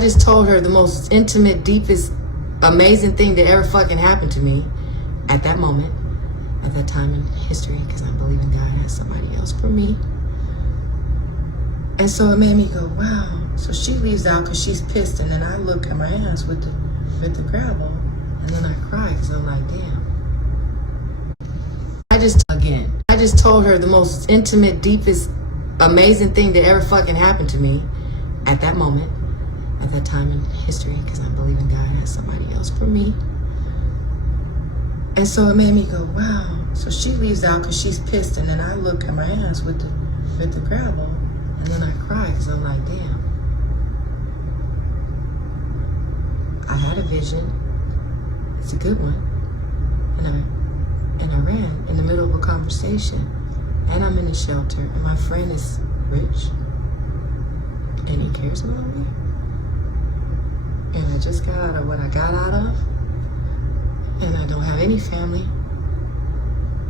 just told her the most intimate, deepest, amazing thing that ever fucking happened to me at that moment, at that time in history, because I believe in God has somebody else for me. And so it made me go, wow. So she leaves out because she's pissed, and then I look at my hands with the gravel, and then I cry because I'm like, damn. I just told her the most intimate, deepest, amazing thing that ever fucking happened to me at that moment, at that time in history, because I believe in God has somebody else for me. And so it made me go, wow. So she leaves out because she's pissed, and then I look at my hands with the gravel, and then I cry because I'm like, damn. I had a vision. It's a good one. And I ran in the middle of a conversation. And I'm in a shelter, and my friend is rich, and he cares about me. And I just got out of what I got out of, and I don't have any family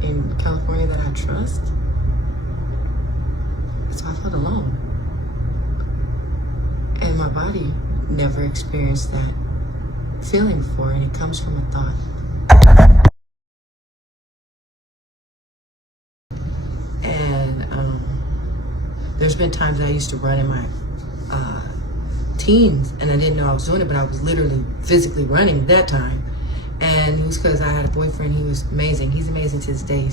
in California that I trust. So I felt alone. And my body never experienced that feeling before, and it comes from a thought. And there's been times that I used to run in my teens, and I didn't know I was doing it, but I was literally physically running at that time. And it was because I had a boyfriend. He was amazing. He's amazing to this day.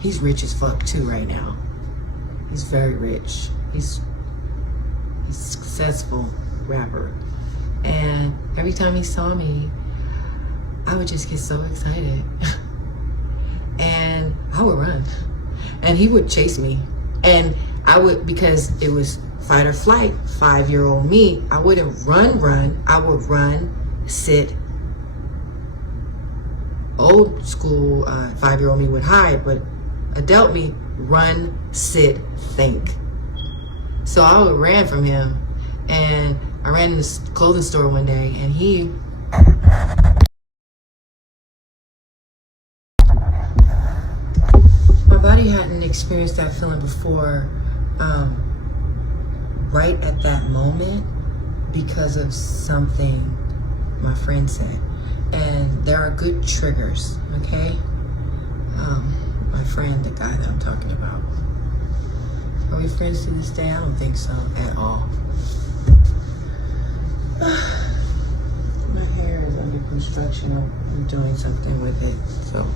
He's rich as fuck too right now. He's very rich. He's a successful rapper. And every time he saw me, I would just get so excited. And I would run. And he would chase me. And I would, because it was fight or flight, 5-year-old me, I wouldn't run. I would run, sit. Old school 5-year-old me would hide, but adult me, run, sit, think. So I would ran from him, and I ran in this clothing store one day, and my body hadn't experienced that feeling before, right at that moment, because of something my friend said. And there are good triggers, okay? My friend, the guy that I'm talking about. Are we friends to this day? I don't think so at all. My hair is under construction. I'm doing something with it, so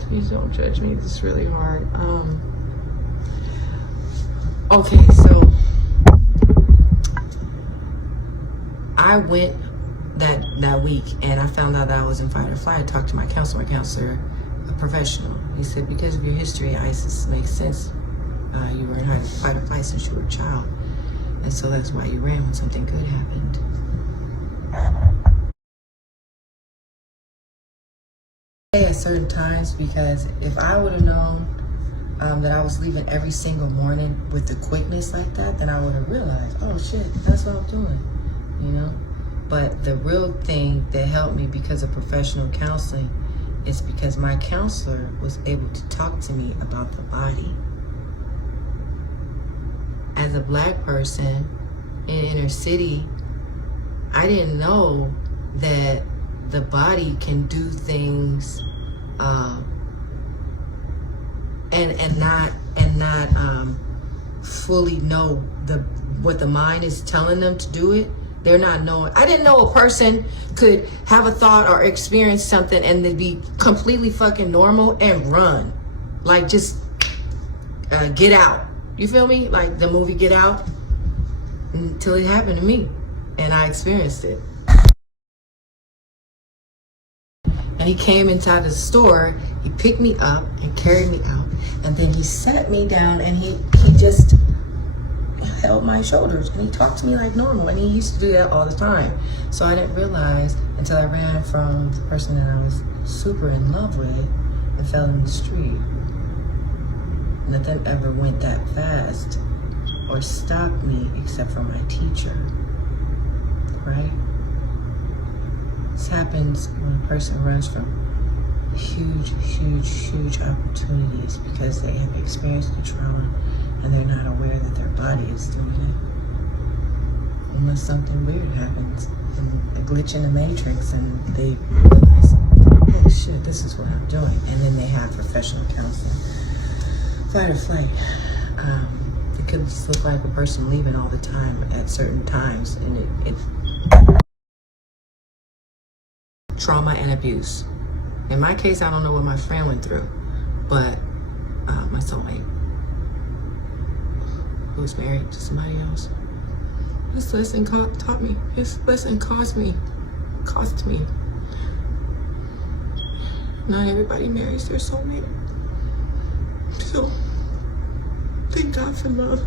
please don't judge me. This is really hard. Okay, so I went that week, and I found out that I was in fight or flight. I talked to my counselor, a professional. He said, because of your history, ISIS makes sense. You were in fight or flight since you were a child, and so that's why you ran when something good happened. At certain times, because if I would have known that I was leaving every single morning with the quickness like that, then I would have realized, oh shit, that's what I'm doing, you know? But the real thing that helped me because of professional counseling is because my counselor was able to talk to me about the body. As a Black person in inner city, I didn't know that the body can do things and not fully know what the mind is telling them to do it. They're not knowing. I didn't know a person could have a thought or experience something and then be completely fucking normal and run. Like just Get Out. You feel me? Like the movie Get Out. Until it happened to me. And I experienced it. And he came inside the store, he picked me up and carried me out. And then he sat me down and he just held my shoulders and he talked to me like normal. And he used to do that all the time. So I didn't realize until I ran from the person that I was super in love with and fell in the street. Nothing ever went that fast or stopped me except for my teacher, right? This happens when a person runs from huge opportunities because they have experienced the trauma and they're not aware that their body is doing it. And unless something weird happens, and a glitch in the matrix, and they realize, oh shit, this is what I'm doing. And then they have professional counseling. Fight or flight. It could just look like a person leaving all the time at certain times, and it trauma and abuse. In my case, I don't know what my friend went through, but my soulmate, who was married to somebody else, this lesson taught me. This lesson cost me. Not everybody marries their soulmate. So, thank God for love.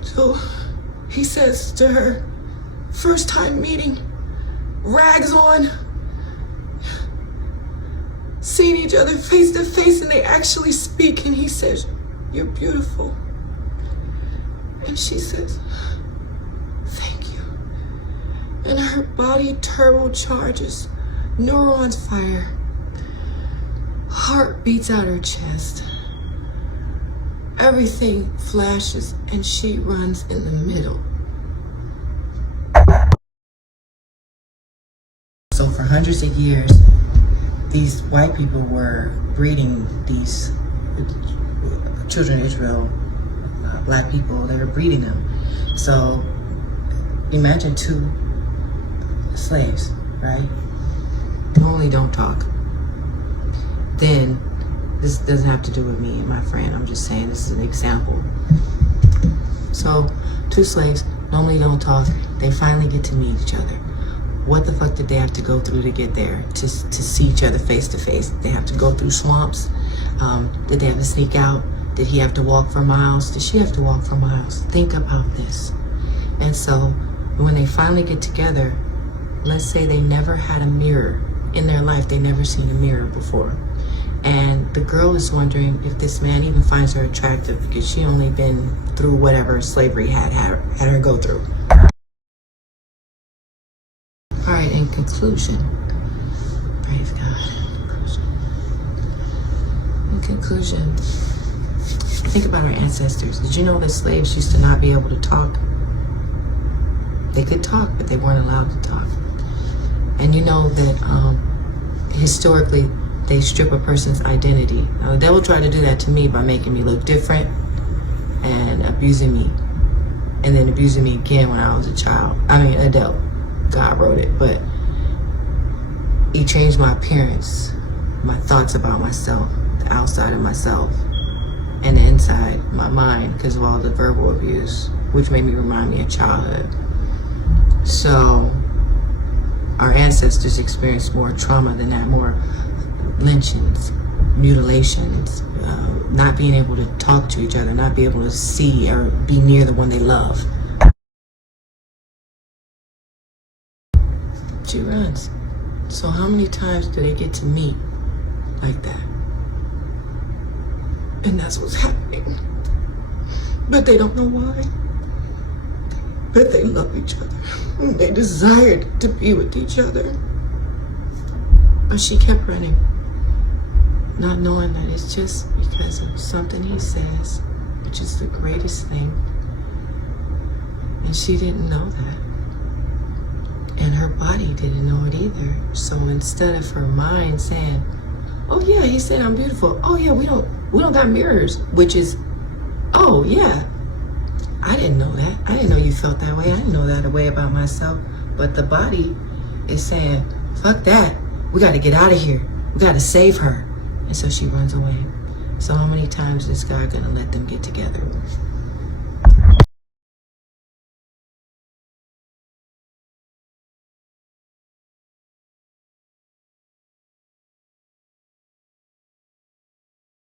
So, he says to her, first time meeting, rags on, seeing each other face to face, and they actually speak, and he says, you're beautiful. And she says, thank you. And her body turbocharges, neurons fire, heart beats out her chest. Everything flashes, and she runs in the middle. So for hundreds of years, these white people were breeding these children of Israel, black people, they were breeding them. So imagine 2 slaves, right? Normally don't talk. Then, this doesn't have to do with me and my friend, I'm just saying this is an example. So 2 slaves normally don't talk, they finally get to meet each other. What the fuck did they have to go through to get there, to see each other face to face? They have to go through swamps? Did they have to sneak out? Did he have to walk for miles? Did she have to walk for miles? Think about this. And so when they finally get together, let's say they never had a mirror in their life. They never seen a mirror before. And the girl is wondering if this man even finds her attractive because she only been through whatever slavery had her go through. All right, in conclusion, praise God. In conclusion, think about our ancestors. Did you know that slaves used to not be able to talk? They could talk, but they weren't allowed to talk. And you know that historically, they strip a person's identity. Now, the devil tried to do that to me by making me look different and abusing me. And then abusing me again when I was a child. Adult. God wrote it, but he changed my appearance, my thoughts about myself, the outside of myself, and the inside, my mind, because of all the verbal abuse, which made me remind me of childhood. So, our ancestors experienced more trauma than that, more lynchings, mutilations, not being able to talk to each other, not being able to see or be near the one they love. She runs. So how many times do they get to meet like that? And that's what's happening. But they don't know why. But they love each other. And they desired to be with each other. But she kept running, not knowing that it's just because of something he says, which is the greatest thing. And she didn't know that. And her body didn't know it either. So instead of her mind saying, oh yeah, he said I'm beautiful. Oh yeah, we don't got mirrors, which is, oh yeah, I didn't know that. I didn't know you felt that way. I didn't know that way about myself. But the body is saying, fuck that. We got to get out of here. We got to save her. And so she runs away. So how many times is God gonna let them get together?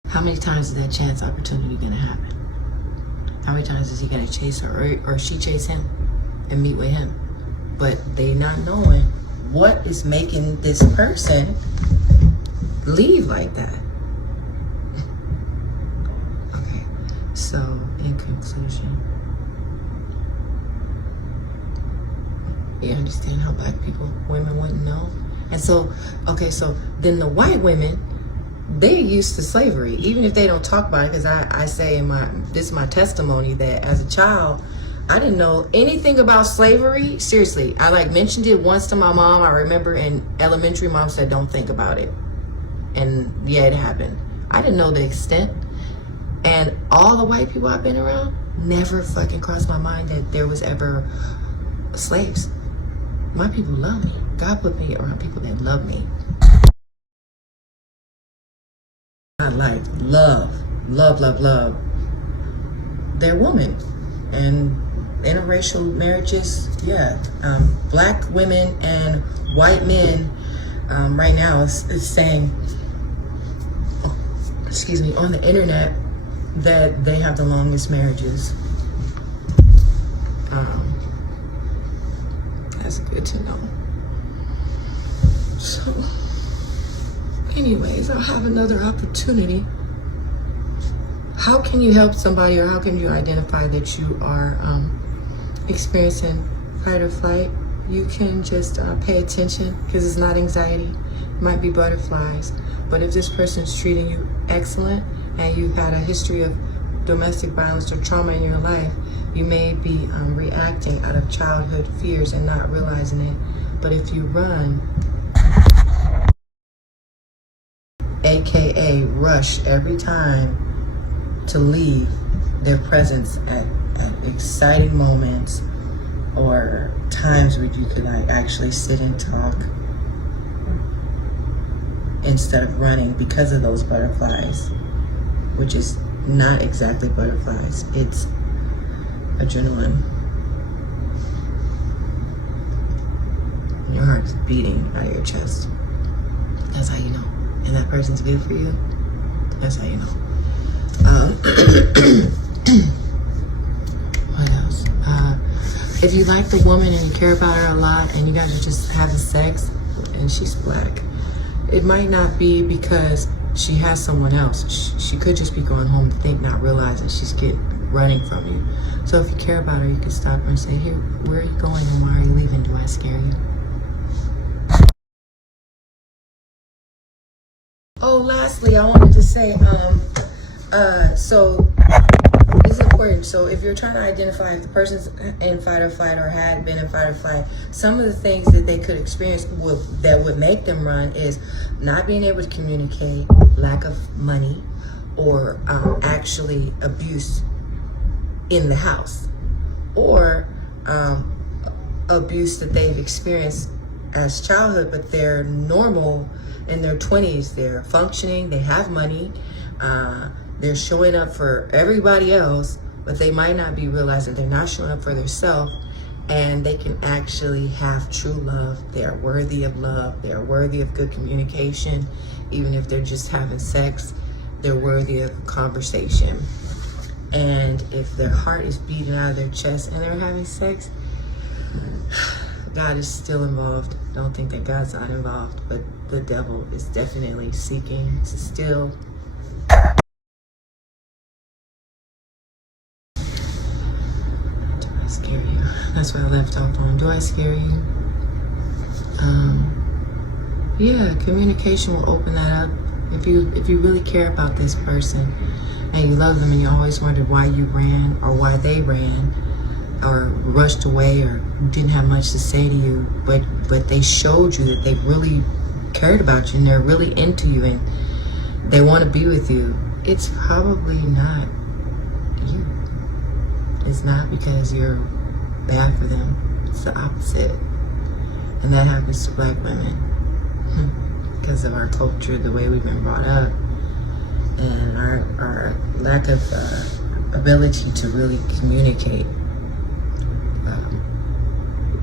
How many times is that chance opportunity gonna happen? How many times is he gonna chase her or she chase him and meet with him? But they not knowing what is making this person leave like that. Okay, so in conclusion, you understand how black women wouldn't know? And so, okay, so then the white women, they're used to slavery, even if they don't talk about it, because I say this is my testimony that as a child, I didn't know anything about slavery. Seriously, I like mentioned it once to my mom. I remember in elementary, mom said, don't think about it. And yeah, it happened. I didn't know the extent. And all the white people I've been around, never fucking crossed my mind that there was ever slaves. My people love me. God put me around people that love me. I like love. They're women. And interracial marriages, yeah. Black women and white men right now is saying, excuse me, on the internet that they have the longest marriages. That's good to know. So, anyways, I'll have another opportunity. How can you help somebody, or how can you identify that you are experiencing fight or flight? You can just pay attention, because it's not anxiety. It might be butterflies. But if this person's treating you excellent and you've had a history of domestic violence or trauma in your life, you may be reacting out of childhood fears and not realizing it. But if you run, aka rush every time to leave their presence at exciting moments or times where you could like actually sit and talk instead of running because of those butterflies, which is not exactly butterflies, it's adrenaline. Your heart is beating out of your chest. That's how you know. And that person's good for you. That's how you know. What else? If you like the woman and you care about her a lot and you guys are just having sex and she's black, it might not be because she has someone else. She could just be going home to think, not realizing she's running from you. So if you care about her, you can stop her and say, hey, where are you going and why are you leaving? Do I scare you? Oh, lastly, I wanted to say, so it's important. So if you're trying to identify if the person's in fight or flight or had been in fight or flight, some of the things that they could experience that would make them run is not being able to communicate, lack of money, or actually abuse in the house, or abuse that they've experienced as childhood, but they're normal in their 20s. They're functioning, they have money, they're showing up for everybody else, but they might not be realizing they're not showing up for themselves, and they can actually have true love. They're worthy of love. They're worthy of good communication. Even if they're just having sex, they're worthy of conversation. And if their heart is beating out of their chest and they're having sex, God is still involved. Don't think that God's not involved, but the devil is definitely seeking to steal. Do I scare you? That's what I left off on. Do I scare you? Yeah, communication will open that up. If you really care about this person and you love them and you always wondered why you ran or why they ran or rushed away or didn't have much to say to you, but they showed you that they really cared about you and they're really into you and they want to be with you, it's probably not you. It's not because you're bad for them. It's the opposite. And that happens to black women because of our culture, the way we've been brought up, and our lack of ability to really communicate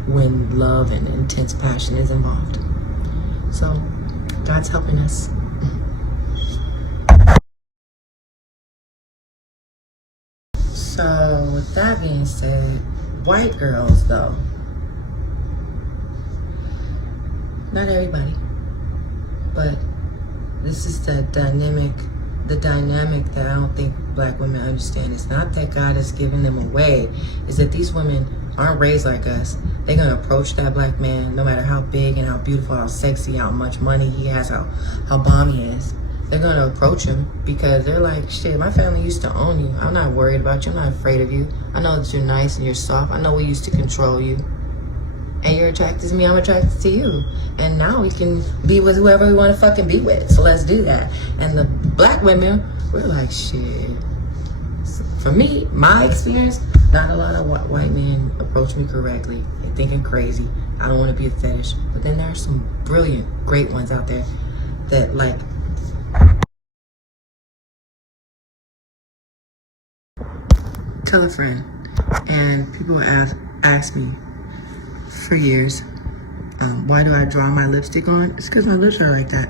when love and intense passion is involved. So God's helping us. So with that being said, white girls though, not everybody, but this is the dynamic that I don't think black women understand. It's not that God has given them away, it's that these women aren't raised like us. They're gonna approach that black man no matter how big and how beautiful, how sexy, how much money he has, how bomb he is. they're going to approach him because they're like, shit, my family used to own you. I'm not worried about you. I'm not afraid of you. I know that you're nice and you're soft. I know we used to control you. And you're attracted to me, I'm attracted to you. And now we can be with whoever we want to fucking be with. So let's do that. And the black women, we're like, shit. For me, my experience, not a lot of white men approach me correctly. They think I'm crazy. I don't want to be a fetish. But then there are some brilliant, great ones out there that like, tell a friend. And people ask me for years, why do I draw my lipstick on? It's because my lips are like that.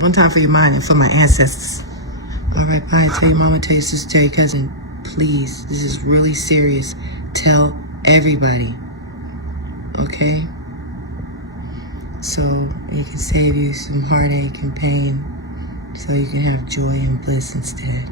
One time for your mind and for my ancestors. All right, bye. Tell your mama, tell your sister, tell your cousin. Please, this is really serious. Tell everybody. Okay? So it can save you some heartache and pain so you can have joy and bliss instead.